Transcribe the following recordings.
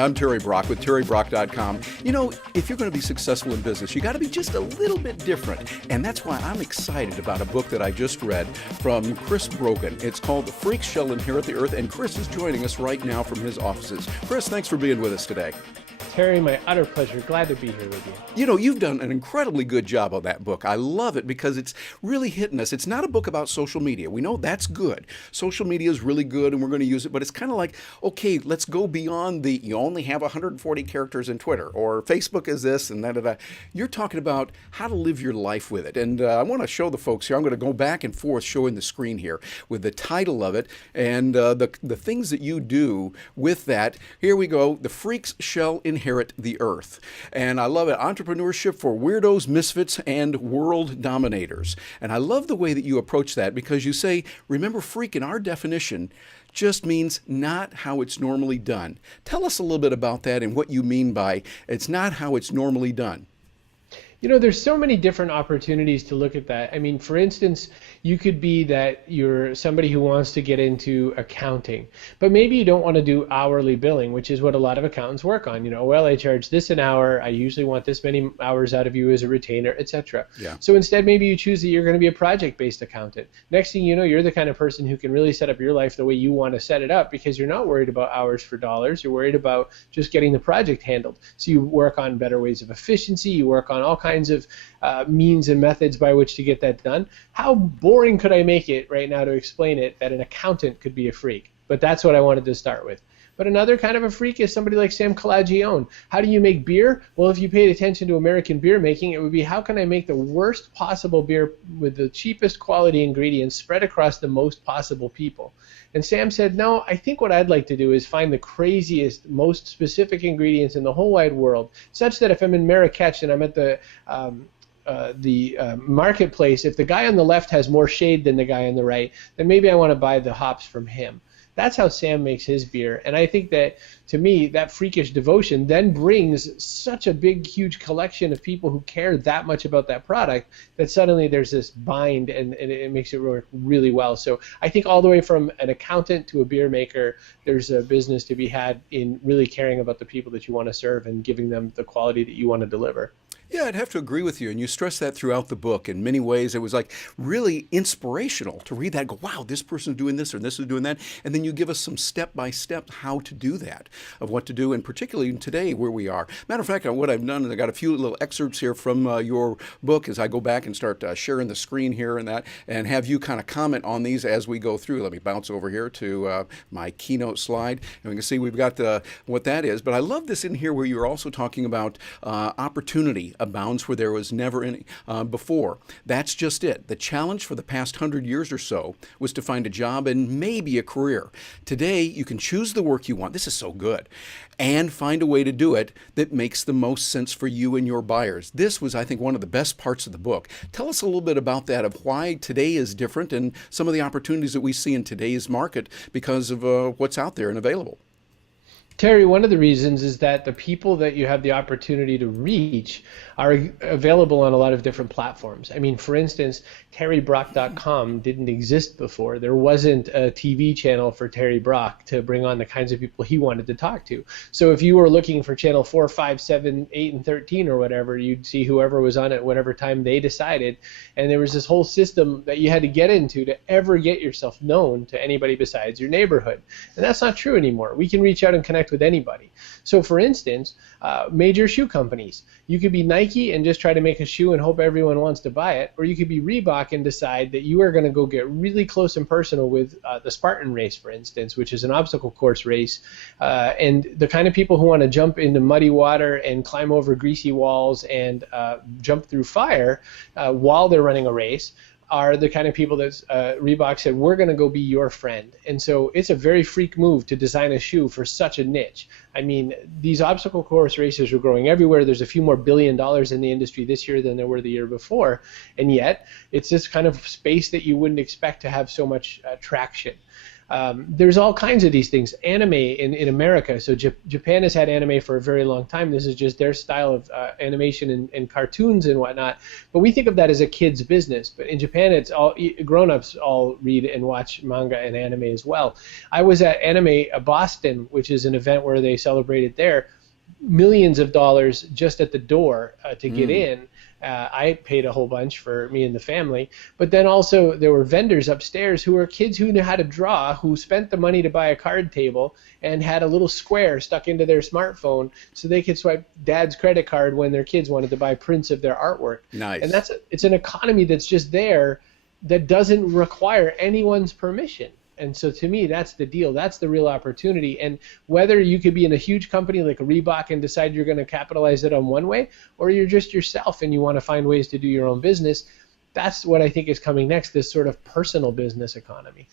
Hi, I'm Terry Brock with TerryBrock.com. You know, if you're going to be successful in business, you got to be just a little bit different. And that's why I'm excited about a book that I just read from Chris Brogan. It's called The Freaks Shall Inherit the Earth, and Chris is joining us right now from his offices. Chris, thanks for being with us today. Terry, my utter pleasure. Glad to be here with you. You know, you've done an incredibly good job on that book. I love it because it's really hitting us. It's not a book about social media. We know that's good. Social media is really good and we're going to use it, but it's kind of like, okay, let's go beyond the, you only have 140 characters in Twitter, or Facebook is this and da-da-da. You're talking about how to live your life with it. And I want to show the folks here, I'm going to go back and forth showing the screen here with the title of it and the things that you do with that. Here we go. The Freaks Shall Inherit the Earth. And I love it. Entrepreneurship for weirdos, misfits, and world dominators. And I love the way that you approach that because you say, remember, freak in our definition just means not how it's normally done. Tell us a little bit about that and what you mean by it's not how it's normally done. You know, there's so many different opportunities to look at that. I mean, for instance, you could be that you're somebody who wants to get into accounting, but maybe you don't want to do hourly billing, which is what a lot of accountants work on. You know, well, I charge this an hour. I usually want this many hours out of you as a retainer, etc. Yeah. So instead, maybe you choose that you're going to be a project-based accountant. Next thing you know, you're the kind of person who can really set up your life the way you want to set it up because you're not worried about hours for dollars. You're worried about just getting the project handled. So you work on better ways of efficiency. You work on all kinds of means and methods by which to get that done. How boring could I make it right now to explain it that an accountant could be a freak? But that's what I wanted to start with. But another kind of a freak is somebody like Sam Calagione. How do you make beer? Well, if you paid attention to American beer making, it would be how can I make the worst possible beer with the cheapest quality ingredients spread across the most possible people? And Sam said, no, I think what I'd like to do is find the craziest, most specific ingredients in the whole wide world, such that if I'm in Marrakech and I'm at the marketplace, if the guy on the left has more shade than the guy on the right, then maybe I want to buy the hops from him. That's how Sam makes his beer. And I think that, to me, that freakish devotion then brings such a big, huge collection of people who care that much about that product that suddenly there's this bind and it makes it work really well. So I think all the way from an accountant to a beer maker, there's a business to be had in really caring about the people that you want to serve and giving them the quality that you want to deliver. Yeah, I'd have to agree with you. And you stress that throughout the book. In many ways, it was like really inspirational to read that and go, wow, this person's doing this or this is doing that. And then you give us some step-by-step how to do that, of what to do, and particularly today where we are. Matter of fact, what I've done is I got a few little excerpts here from your book as I go back and start sharing the screen here and that, and have you kind of comment on these as we go through. Let me bounce over here to my keynote slide. And we can see we've got what that is. But I love this in here where you're also talking about opportunity abounds where there was never any before. That's just it. The challenge for the past 100 years or so was to find a job and maybe a career. Today, you can choose the work you want. This is so good. And find a way to do it that makes the most sense for you and your buyers. This was, I think, one of the best parts of the book. Tell us a little bit about that, of why today is different and some of the opportunities that we see in today's market because of what's out there and available. Terry, one of the reasons is that the people that you have the opportunity to reach are available on a lot of different platforms. I mean, for instance, TerryBrock.com didn't exist before. There wasn't a TV channel for Terry Brock to bring on the kinds of people he wanted to talk to. So if you were looking for channel 4, 5, 7, 8, and 13 or whatever, you'd see whoever was on at whatever time they decided. And there was this whole system that you had to get into to ever get yourself known to anybody besides your neighborhood. And that's not true anymore. We can reach out and connect with anybody. So for instance, major shoe companies. You could be Nike and just try to make a shoe and hope everyone wants to buy it, or you could be Reebok and decide that you are going to go get really close and personal with the Spartan race, for instance, which is an obstacle course race, and the kind of people who want to jump into muddy water and climb over greasy walls and jump through fire while they're running a race are the kind of people that Reebok said, we're going to go be your friend. And so it's a very freak move to design a shoe for such a niche. I mean, these obstacle course races are growing everywhere. There's a few more $1 billion in the industry this year than there were the year before. And yet, it's this kind of space that you wouldn't expect to have so much traction. There's all kinds of these things. Anime in America. So Japan has had anime for a very long time. This is just their style of animation and cartoons and whatnot. But we think of that as a kid's business. But in Japan, it's all grown-ups all read and watch manga and anime as well. I was at Anime Boston, which is an event where they celebrated there, millions of dollars just at the door to get in. I paid a whole bunch for me and the family, but then also there were vendors upstairs who were kids who knew how to draw, who spent the money to buy a card table and had a little square stuck into their smartphone so they could swipe dad's credit card when their kids wanted to buy prints of their artwork. Nice. And it's an economy that's just there that doesn't require anyone's permission. And so to me, that's the deal. That's the real opportunity. And whether you could be in a huge company like a Reebok and decide you're going to capitalize it on one way, or you're just yourself and you want to find ways to do your own business, that's what I think is coming next, this sort of personal business economy.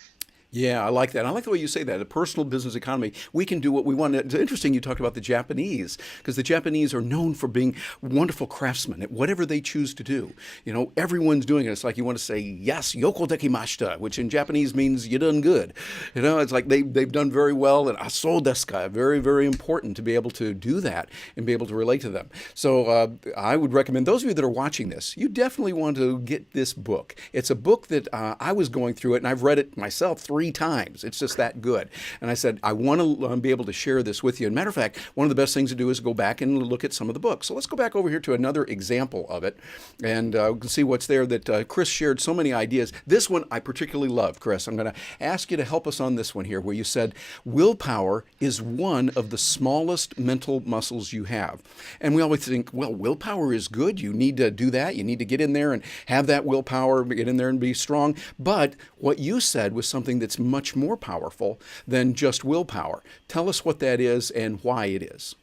Yeah, I like that. I like the way you say that. A personal business economy. We can do what we want. It's interesting you talked about the Japanese, because the Japanese are known for being wonderful craftsmen at whatever they choose to do. You know, everyone's doing it. It's like you want to say, yes, yoko dekimashita, which in Japanese means you done good. You know, it's like they've done very well, and aso desu ka, very, very important to be able to do that and be able to relate to them. So I would recommend those of you that are watching this, you definitely want to get this book. It's a book that I was going through it, and I've read it myself 3 times. It's just that good. And I said, I want to be able to share this with you. And matter of fact, one of the best things to do is go back and look at some of the books. So let's go back over here to another example of it and see what's there that Chris shared so many ideas. This one I particularly love, Chris. I'm going to ask you to help us on this one here, where you said willpower is one of the smallest mental muscles you have. And we always think, well, willpower is good. You need to do that. You need to get in there and have that willpower, get in there and be strong. But what you said was something that's much more powerful than just willpower. Tell us what that is and why it is.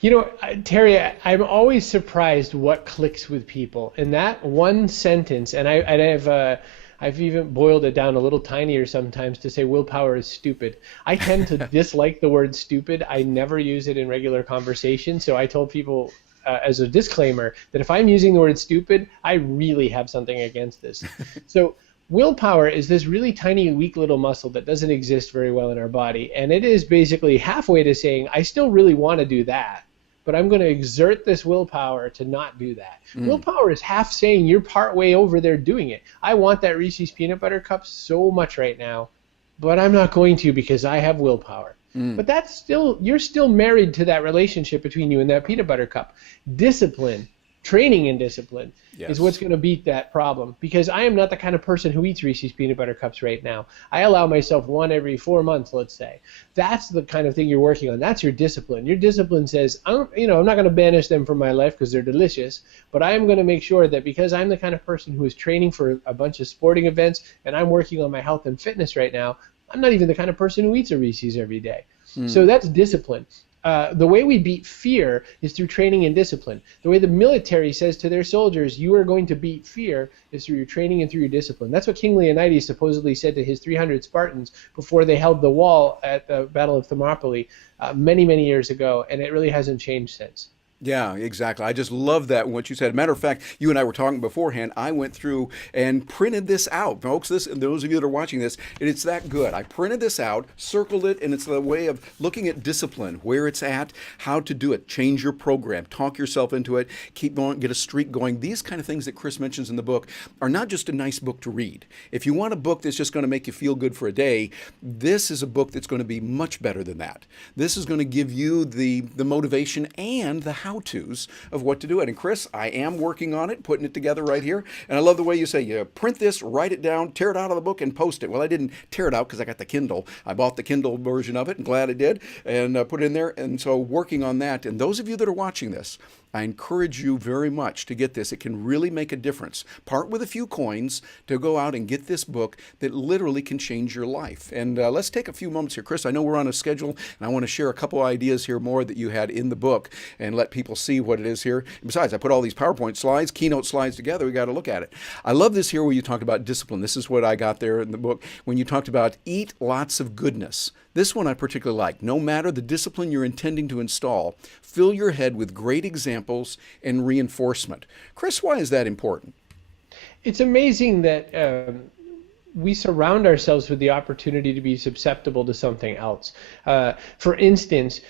You know, Terry, I'm always surprised what clicks with people. And that one sentence, and I've even boiled it down a little tinier sometimes to say willpower is stupid. I tend to dislike the word stupid. I never use it in regular conversation. So I told people as a disclaimer that if I'm using the word stupid, I really have something against this. So willpower is this really tiny, weak little muscle that doesn't exist very well in our body. And it is basically halfway to saying, I still really want to do that, but I'm going to exert this willpower to not do that. Willpower is half saying you're part way over there doing it. I want that Reese's peanut butter cup so much right now, but I'm not going to because I have willpower. But that's still, you're still married to that relationship between you and that peanut butter cup. Discipline, training and discipline is what's going to beat that problem, because I am not the kind of person who eats Reese's peanut butter cups right now. I allow myself one every 4 months, let's say. That's the kind of thing you're working on. That's your discipline. Your discipline says, I'm not going to banish them from my life because they're delicious, but I am going to make sure that because I'm the kind of person who is training for a bunch of sporting events and I'm working on my health and fitness right now, I'm not even the kind of person who eats a Reese's every day. So that's discipline. The way we beat fear is through training and discipline. The way the military says to their soldiers, you are going to beat fear, is through your training and through your discipline. That's what King Leonidas supposedly said to his 300 Spartans before they held the wall at the Battle of Thermopylae many, many years ago, and it really hasn't changed since. Yeah, exactly. I just love that, what you said. Matter of fact, you and I were talking beforehand. I went through and printed this out. Folks, those of you that are watching this, it's that good. I printed this out, circled it, and it's the way of looking at discipline, where it's at, how to do it, change your program, talk yourself into it, keep going, get a streak going. These kind of things that Chris mentions in the book are not just a nice book to read. If you want a book that's just going to make you feel good for a day, this is a book that's going to be much better than that. This is going to give you the motivation and the how-tos of what to do it. And Chris, I am working on it, putting it together right here. And I love the way you say, you print this, write it down, tear it out of the book, and post it. Well, I didn't tear it out because I got the Kindle. I bought the Kindle version of it, and glad I did, and put it in there. And so working on that. And those of you that are watching this, I encourage you very much to get this. It can really make a difference. Part with a few coins to go out and get this book that literally can change your life. And let's take a few moments here. Chris, I know we're on a schedule, and I want to share a couple ideas here more that you had in the book and let people see what it is here. And besides, I put all these PowerPoint slides, keynote slides together. We got to look at it. I love this here where you talked about discipline. This is what I got there in the book when you talked about eat lots of goodness. This one I particularly like. No matter the discipline you're intending to install, fill your head with great examples and reinforcement. Chris, why is that important? It's amazing that we surround ourselves with the opportunity to be susceptible to something else. For instance,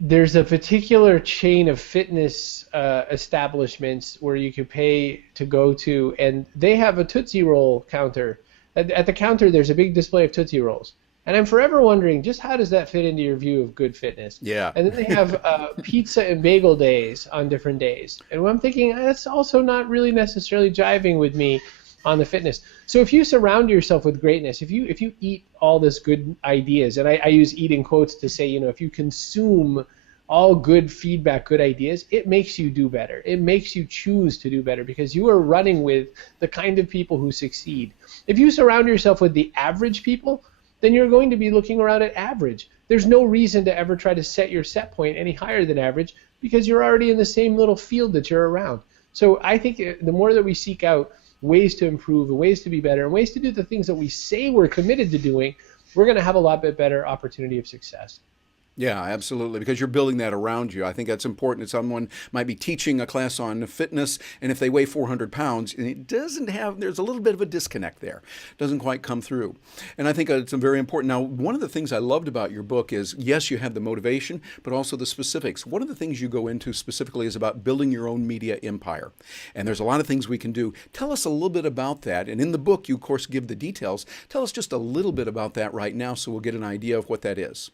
there's a particular chain of fitness establishments where you could pay to go to, and they have a Tootsie Roll counter. At the counter, there's a big display of Tootsie Rolls. And I'm forever wondering, just how does that fit into your view of good fitness? Yeah. And then they have pizza and bagel days on different days. And I'm thinking, that's also not really necessarily jiving with me on the fitness. So if you surround yourself with greatness, if you eat all this good ideas, and I use eat in quotes to say, if you consume all good feedback, good ideas, it makes you do better. It makes you choose to do better because you are running with the kind of people who succeed. If you surround yourself with the average people, then you're going to be looking around at average. There's no reason to ever try to set your set point any higher than average because you're already in the same little field that you're around. So I think the more that we seek out ways to improve, and ways to be better, and ways to do the things that we say we're committed to doing, we're going to have a lot bit better opportunity of success. Yeah, absolutely, because you're building that around you. I think that's important. Someone might be teaching a class on fitness, and if they weigh 400 pounds, there's a little bit of a disconnect there. It doesn't quite come through. And I think it's very important. Now, one of the things I loved about your book is, yes, you have the motivation, but also the specifics. One of the things you go into specifically is about building your own media empire. And there's a lot of things we can do. Tell us a little bit about that. And in the book, you, of course, give the details. Tell us just a little bit about that right now so we'll get an idea of what that is.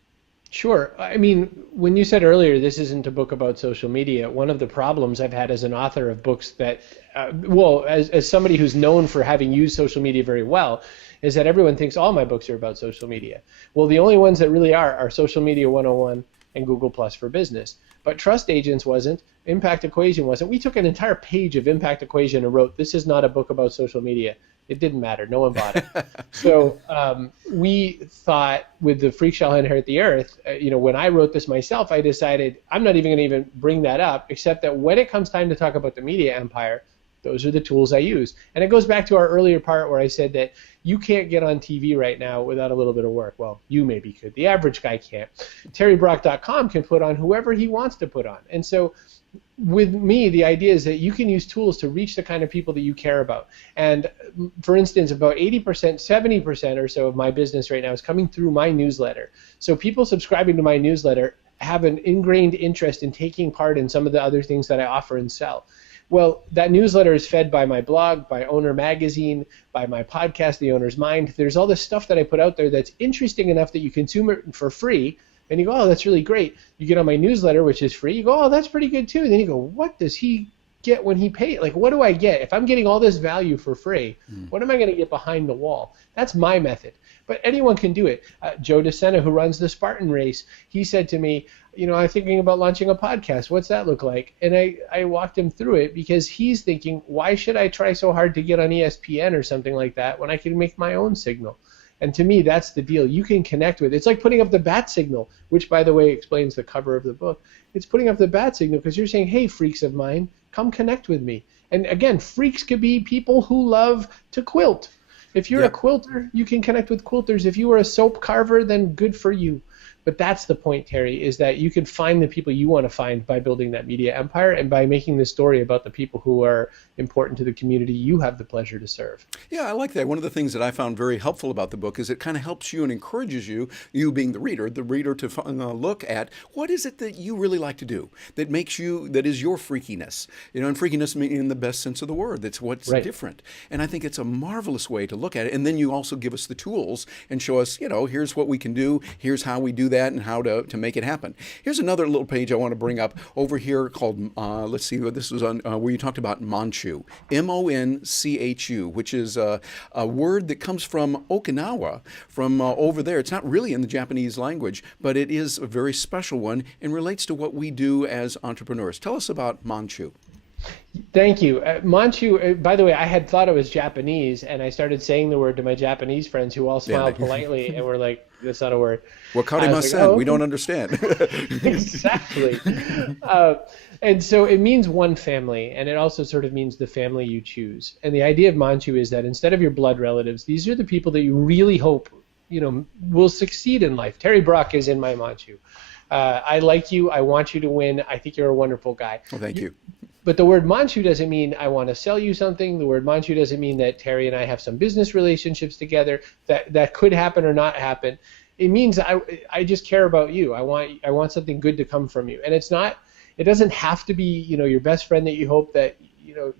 Sure. I mean, when you said earlier this isn't a book about social media, one of the problems I've had as an author of books that, as somebody who's known for having used social media very well, is that everyone thinks all my books are about social media. Well, the only ones that really are Social Media 101 and Google Plus for Business. But Trust Agents wasn't. Impact Equation wasn't. We took an entire page of Impact Equation and wrote, this is not a book about social media. It didn't matter. No one bought it. So we thought with The Freak Shall Inherit the Earth, when I wrote this myself, I decided I'm not even going to bring that up, except that when it comes time to talk about the media empire, those are the tools I use. And it goes back to our earlier part where I said that you can't get on TV right now without a little bit of work. Well, you maybe could. The average guy can't. TerryBrock.com can put on whoever he wants to put on. And so with me, the idea is that you can use tools to reach the kind of people that you care about. And for instance, about 80%, 70% or so of my business right now is coming through my newsletter. So people subscribing to my newsletter have an ingrained interest in taking part in some of the other things that I offer and sell. Well, that newsletter is fed by my blog, by Owner Magazine, by my podcast, The Owner's Mind. There's all this stuff that I put out there that's interesting enough that you consume it for free. And you go, oh, that's really great. You get on my newsletter, which is free. You go, oh, that's pretty good too. And then you go, what does he get when he pays? Like, what do I get? If I'm getting all this value for free, what am I going to get behind the wall? That's my method. But anyone can do it. Joe DeSena, who runs the Spartan Race, he said to me, I'm thinking about launching a podcast. What's that look like? And I walked him through it because he's thinking, why should I try so hard to get on ESPN or something like that when I can make my own signal? And to me, that's the deal. You can connect with. It's like putting up the bat signal, which, by the way, explains the cover of the book. It's putting up the bat signal because you're saying, hey, freaks of mine, come connect with me. And again, freaks could be people who love to quilt. If you're a quilter, you can connect with quilters. If you were a soap carver, then good for you. But that's the point, Terry, is that you can find the people you want to find by building that media empire and by making this story about the people who are important to the community you have the pleasure to serve. Yeah, I like that. One of the things that I found very helpful about the book is it kind of helps you and encourages you being the reader to look at what is it that you really like to do that makes you, that is your freakiness. And freakiness in the best sense of the word. That's what's different. And I think it's a marvelous way to look at it. And then you also give us the tools and show us, here's what we can do, here's how we do that, and how to make it happen. Here's another little page I want to bring up over here called, let's see, this was on where you talked about Monchu, Monchu, which is a word that comes from Okinawa, from over there. It's not really in the Japanese language, but it is a very special one and relates to what we do as entrepreneurs. Tell us about Monchu. Thank you. Monchu, by the way, I had thought it was Japanese, and I started saying the word to my Japanese friends who all smiled politely and were like, that's not a word. Wakarimasen, we don't understand. Exactly. And so it means one family, and it also sort of means the family you choose. And the idea of Monchu is that instead of your blood relatives, these are the people that you really hope will succeed in life. Terry Brock is in my Monchu. I like you. I want you to win. I think you're a wonderful guy. Well, thank you. But the word Monchu doesn't mean I want to sell you something. The word Monchu doesn't mean that Terry and I have some business relationships together. That could happen or not happen. It means I just care about you. I want something good to come from you. And it doesn't have to be, your best friend that you hope that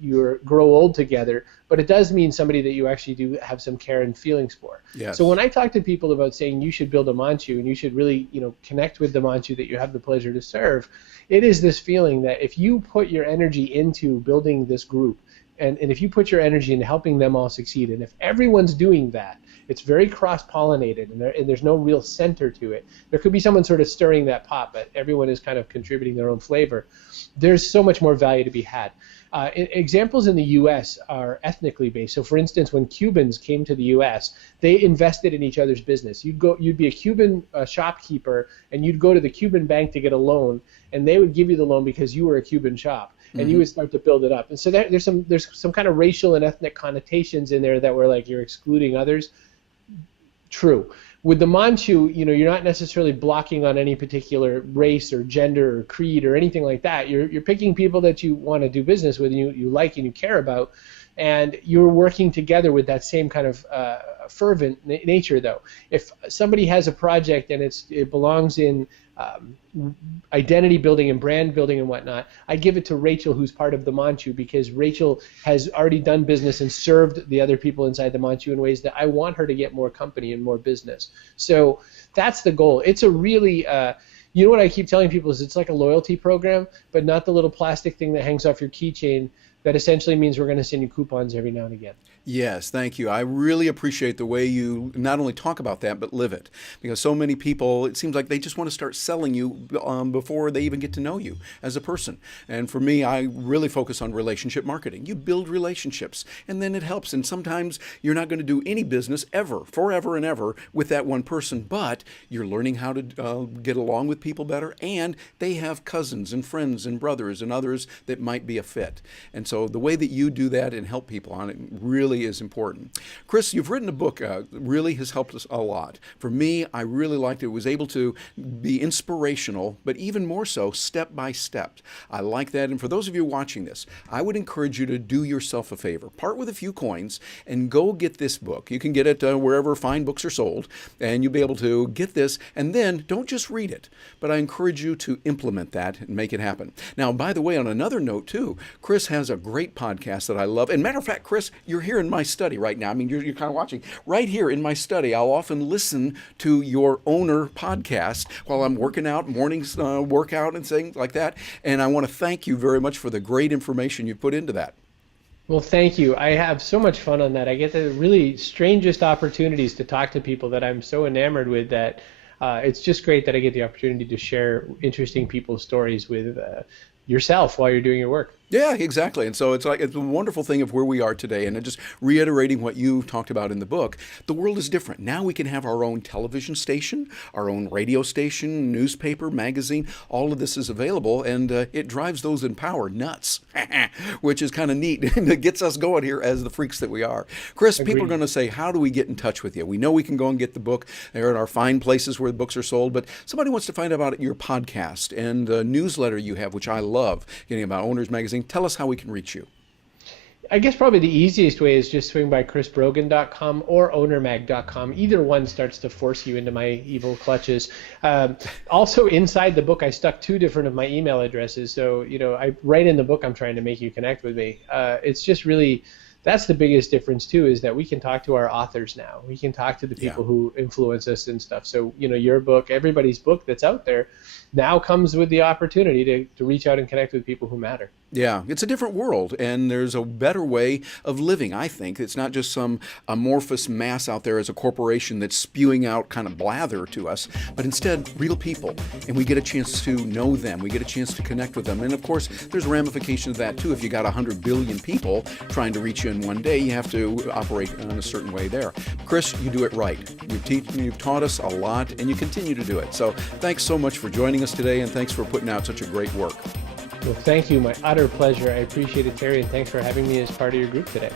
you grow old together, but it does mean somebody that you actually do have some care and feelings for. Yes. So when I talk to people about saying you should build a Monchu and you should really, connect with the Monchu that you have the pleasure to serve, it is this feeling that if you put your energy into building this group, and if you put your energy into helping them all succeed, and if everyone's doing that, it's very cross-pollinated, and there's no real center to it. There could be someone sort of stirring that pot, but everyone is kind of contributing their own flavor. There's so much more value to be had. Examples in the U.S. are ethnically based. So, for instance, when Cubans came to the U.S., they invested in each other's business. You'd be a Cuban shopkeeper, and you'd go to the Cuban bank to get a loan, and they would give you the loan because you were a Cuban shop, and you would start to build it up. And so there's some kind of racial and ethnic connotations in there that were like you're excluding others. True. With the Monchu, you're not necessarily blocking on any particular race or gender or creed or anything like that. You're picking people that you want to do business with, and you like and you care about, and you're working together with that same kind of fervent nature. Though, if somebody has a project and it belongs in identity building and brand building and whatnot, I give it to Rachel, who's part of the Monchu, because Rachel has already done business and served the other people inside the Monchu in ways that I want her to get more company and more business. So that's the goal. It's a really, what I keep telling people is it's like a loyalty program, but not the little plastic thing that hangs off your keychain that essentially means we're going to send you coupons every now and again. Yes, thank you. I really appreciate the way you not only talk about that, but live it. Because so many people, it seems like they just want to start selling you before they even get to know you as a person. And for me, I really focus on relationship marketing. You build relationships, and then it helps. And sometimes you're not going to do any business ever, forever and ever, with that one person, but you're learning how to get along with people better, and they have cousins and friends and brothers and others that might be a fit. And so the way that you do that and help people on it really is important. Chris, you've written a book, really has helped us a lot. For me, I really liked it. It was able to be inspirational, but even more so, step by step. I like that. And for those of you watching this, I would encourage you to do yourself a favor. Part with a few coins and go get this book. You can get it wherever fine books are sold, and you'll be able to get this. And then don't just read it, but I encourage you to implement that and make it happen. Now, by the way, on another note too, Chris has a great podcast that I love. And matter of fact, Chris, you're here in my study right now. I mean, you're kind of watching right here in my study. I'll often listen to your owner podcast while I'm working out, mornings workout and things like that. And I want to thank you very much for the great information you put into that. Well, thank you. I have so much fun on that. I get the really strangest opportunities to talk to people that I'm so enamored with that it's just great that I get the opportunity to share interesting people's stories with yourself while you're doing your work. Yeah, exactly. And so it's a wonderful thing of where we are today. And just reiterating what you talked about in the book, the world is different. Now we can have our own television station, our own radio station, newspaper, magazine. All of this is available, and it drives those in power nuts, which is kind of neat. And it gets us going here as the freaks that we are. Chris, Agreed. People are going to say, how do we get in touch with you? We know we can go and get the book. They're at our fine places where the books are sold. But somebody wants to find out about your podcast and the newsletter you have, which I love, getting about Owners Magazine. Tell us how we can reach you. I guess probably the easiest way is just swing by chrisbrogan.com or ownermag.com. Either one starts to force you into my evil clutches. Also, inside the book, I stuck 2 different of my email addresses. So, I write in the book I'm trying to make you connect with me. It's just really, that's the biggest difference, too, is that we can talk to our authors now. We can talk to the people who influence us and stuff. So, your book, everybody's book that's out there, now comes with the opportunity to reach out and connect with people who matter. Yeah, it's a different world, and there's a better way of living, I think. It's not just some amorphous mass out there as a corporation that's spewing out kind of blather to us, but instead real people, and we get a chance to know them. We get a chance to connect with them. And of course, there's ramifications of that too. If you got 100 billion people trying to reach you in one day, you have to operate in a certain way there. Chris, you do it right. You've taught us a lot, and you continue to do it. So thanks so much for joining us today, and thanks for putting out such a great work. Well, thank you. My utter pleasure. I appreciate it, Terry, and thanks for having me as part of your group today.